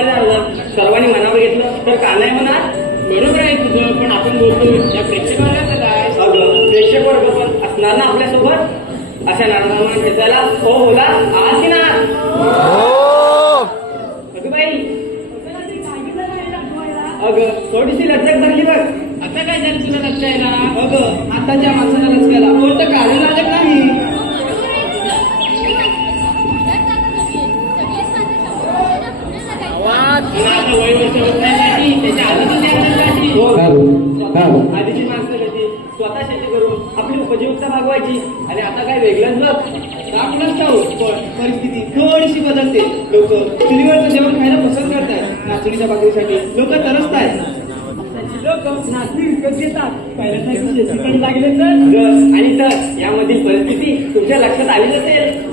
जनता झालं सर्वांनी मनावर घेतलं तर का नाही म्हणा बरोबर आहे तुझं पण आपण बोलतो या प्रेक्षकांना काय? अगं प्रेक्षक वर्ग पण असणार ना आपल्यासोबत? अशा नाटकांना भेटायला हो बोला. की ना. अगं बाई अगं थोडीशी लज्जक धरली बघ. आता काय झालं तुझं लक्ष आहे ना? अगं आताच्या माणसाला भागवायची आणि आता काय वेगळंच आपणच खाऊ. पण परिस्थिती थोडीशी बदलते. लोक चुलीवरचं जेवण खायला पसंत करतात. नाचणीच्या भाकरीसाठी लोक तरसतायत. लोक नाचणी विकत घेतात. पहिल्यासारखी लागले तर? आणि तर यामधील परिस्थिती तुमच्या लक्षात आली नसेल?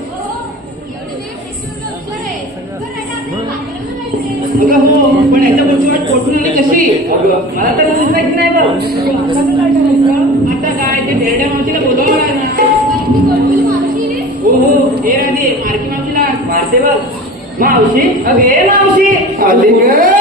अगं हो पण याच्या पुढची वाट पोटून आली कशी मला तर माहिती नाही बघ. आता काय ते बेरड्या मावशीला बोलावं लागणार. हो हो हे राधे मार्की मावशीला. मारते बघ मावशी अगे मावशी. आली ग.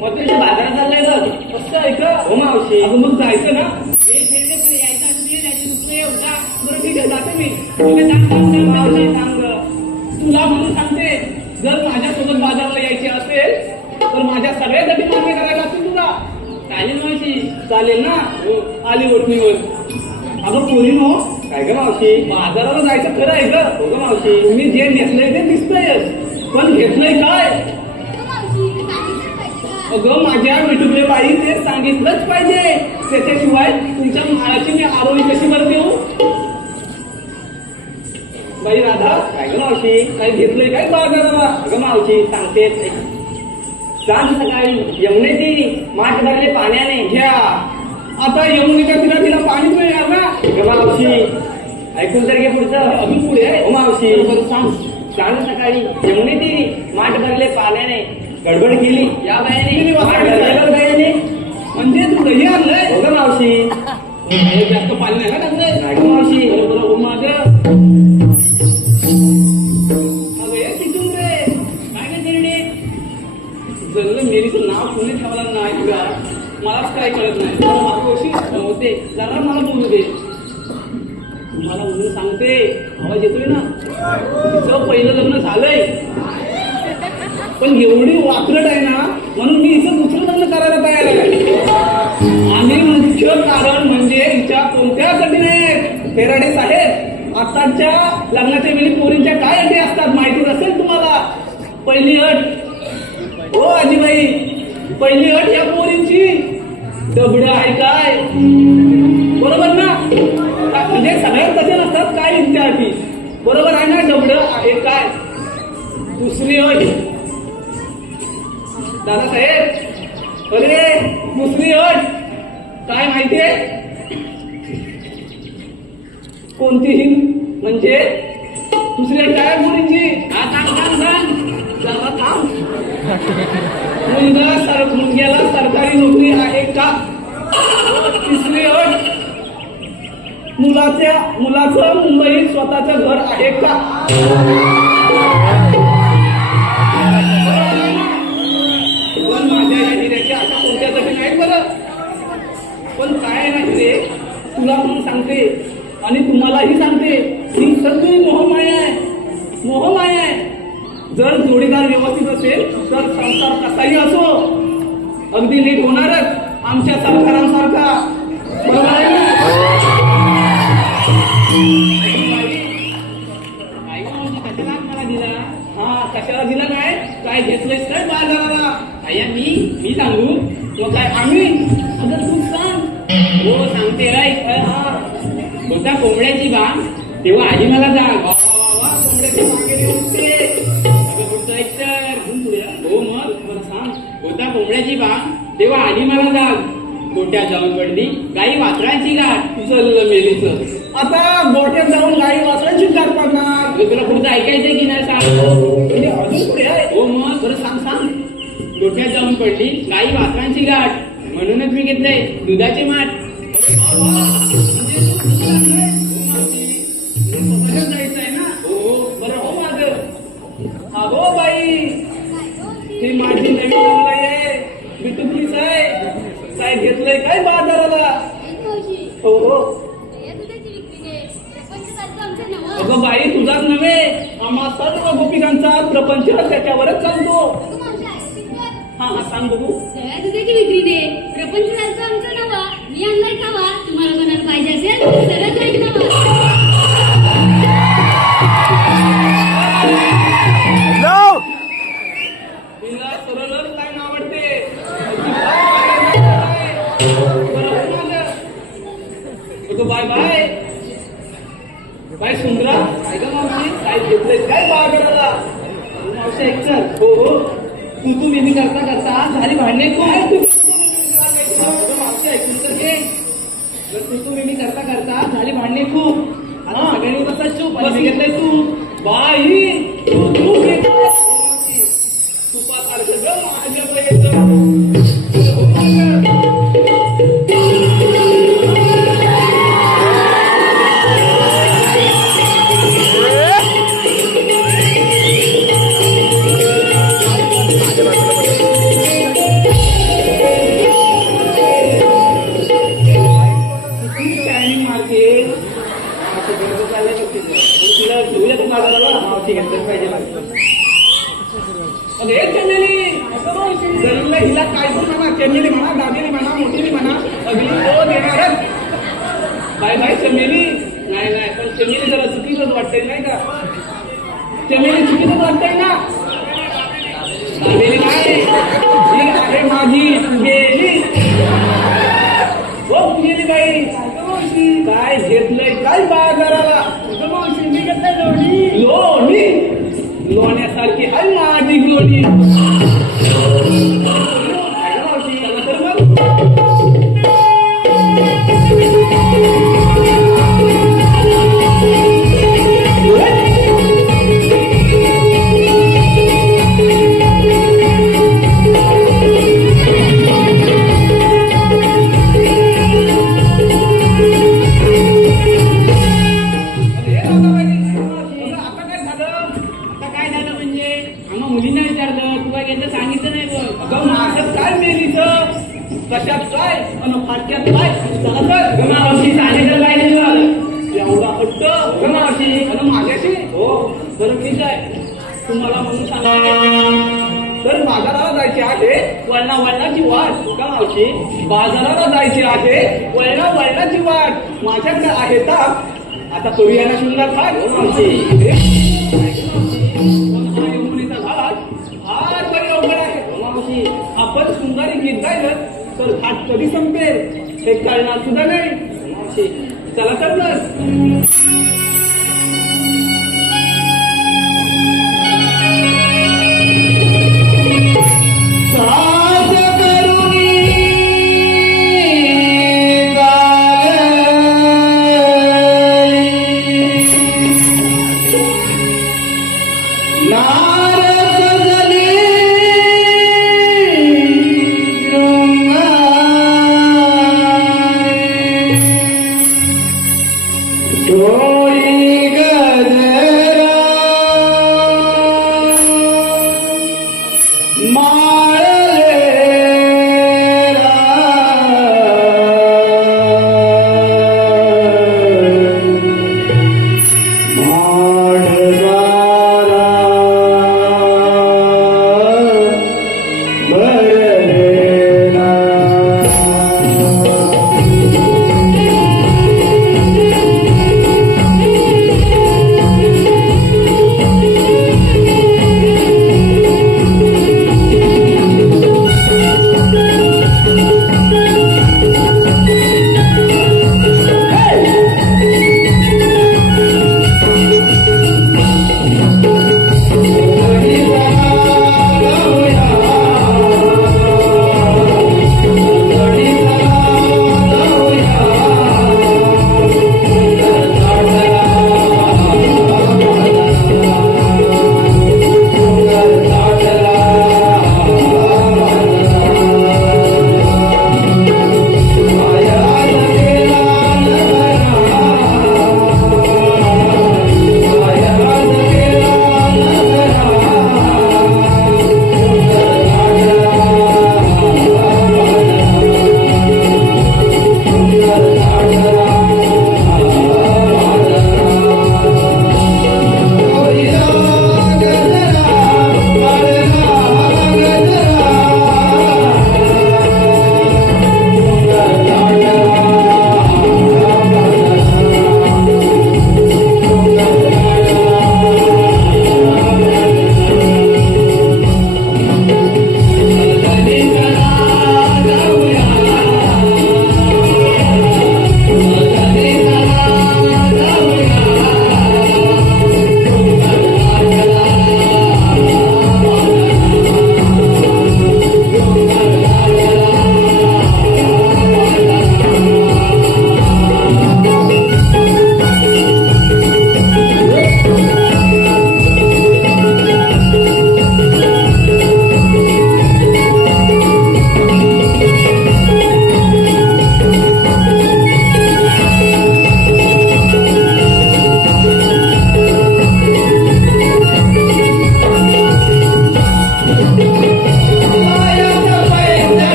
मग तुझ्या बाजारात चाललाय जाऊ कसं आहे हो मावशी. अगं मग जायचं ना? हे तुला यायचं असेल नाही तर नुसतं बरं ठीक आहे जाते मी. तुम्ही सांग सांग मावशी सांग तुला म्हणून सांगते जर माझ्यासोबत बाजारला यायचे असेल तर माझ्या सगळ्या गटी मान्य करायला असेल तुला. चालेल मावशी. चालेल ना? हो, आली ओळखीवर अगं पोरीनो हो. काय गं मावशी? बाजाराला जायचं खरं आहे का हो गं मावशी. तुम्ही जे नेसलंय ते दिसतंयच. पण घेतलंय काय? अगं माझ्या मिठुकले बाई ते सांगितलंच पाहिजे. त्याच्याशिवाय तुमच्या माळाची मी आरोळी कशी बरं देऊ बाई राधा काय गं मावशी? काय घेतलंय काय बाजाराला? अगं मावशी सांगते सांग सकाळी. यमुनेची माठ भरले पाण्याने. घ्या. आता यमुनेच्या तिला तिला पाणीच मिळणार ना? अगं मावशी ऐकून तर घे पुढचं. अजून पुढे? हो मावशी. सांग. सांग सकाळी. यमुनेची माठ भरले पाण्याने. गडबड केली. या बायाने बघ बायाने म्हणजे तू दही आणलंय? हो गं मावशी? हे जास्त पाणी नाही का टाकलंय नाही गं मावशी बरोबर हो माझं. अगं हे रे. काय जर मेरीचं नाव कोणी ठेवलं नाही तुला? मलाच काय कळत नाही. होते जरा मला बोलू दे. तुम्हाला म्हणून सांगते. आवाज येतोय ना? तिचं पहिलं लग्न झालंय. पण एवढी वात्रट आहे ना म्हणून मी हिचं दुसरं लग्न करायला तयार आहे. आणि मुख्य कारण म्हणजे हिच्या कोणत्या कठीण आहेत फेराडे साहेब आताच्या लग्नाच्या वेळी पोरींच्या काय अटी असतात माहिती असेल तुम्हाला? पहिली अट. हो आजीबाई. पहिली अट या पोरींची. दगड आहे काय? बरोबर ना? म्हणजे सगळ्यात कसे नसतात काय त्या अटी? बरोबर आहे ना? दगड आहे काय? दुसरी अट. नानासाहेब अरे दुसरी अट काय माहितीये? कोणतीही म्हणजे दुसरी अट काय मुलींची. आता सांग. सांग थांब. मुलगा सर मुलग्याला सरकारी नोकरी आहे का? तिसरी अट मुलाच्या मुलाचं मुंबईत स्वतःचं घर आहे का? सांगते. आणि तुम्हालाही सांगते ही सगळी मोहमाया आहे मोहमाया आहे. जर जोडीदार व्यवस्थित असेल तर संसार कसाही असो अगदी नीट होणारच आमच्या सरकारांसारखा. काय म्हणजे कशाला दिला? हा कशाला दिला काय? काय घेतलंयस काय बाजाराला? अय्या मी मी सांगू मग काय आम्ही? अगं तू सांग. हो होता कोंबड्याची बांग तेव्हा आधी मला जाग. वा, वा, वा, कोंबड्याची मागे हा. हो मग मला सांग. होता कोंबड्याची बांग तेव्हा आधी मला जाग. गोट्यात जाऊन पडली गाई वासरांची गाठ. उचललं मेलीचं. आता गोट्यात जाऊन गाडी वाचवायची गाठ पडणार. तुला पुढचं ऐकायचंय की नाही सांग. म्हणजे अजून पुढे आहे. हो मग बरं सांग सांग. गोठ्यात जाऊन पडली गाई वासरांची गाठ. म्हणूनच मी घेतलंय. दुधाचे माठ. हा हा सांग बघू दुधाची विक्रीने प्रपंच चालतो आमचा काय घेतलंय? काय बाजाराला? मावशी मी घेतलंय लोणी. लोणी? लोण्यासारखी हाय माझी लोणी. पैसे हो बरं मी आहे तुम्हाला म्हणून सांगायचे तर बाजाराला जायचे आहे वळणा वळणाची वाट. का मावशी? बाजाराला जायचे आहे वळणा वळणाची वाट. माझ्याकडे आहे का आता सूर्याला सुंदर काय? हो मावशी. हो, आपण सुंदर गीत गायलं तर हात कधी संपेल? हे कळणार सुद्धा नाही. हो, चला तर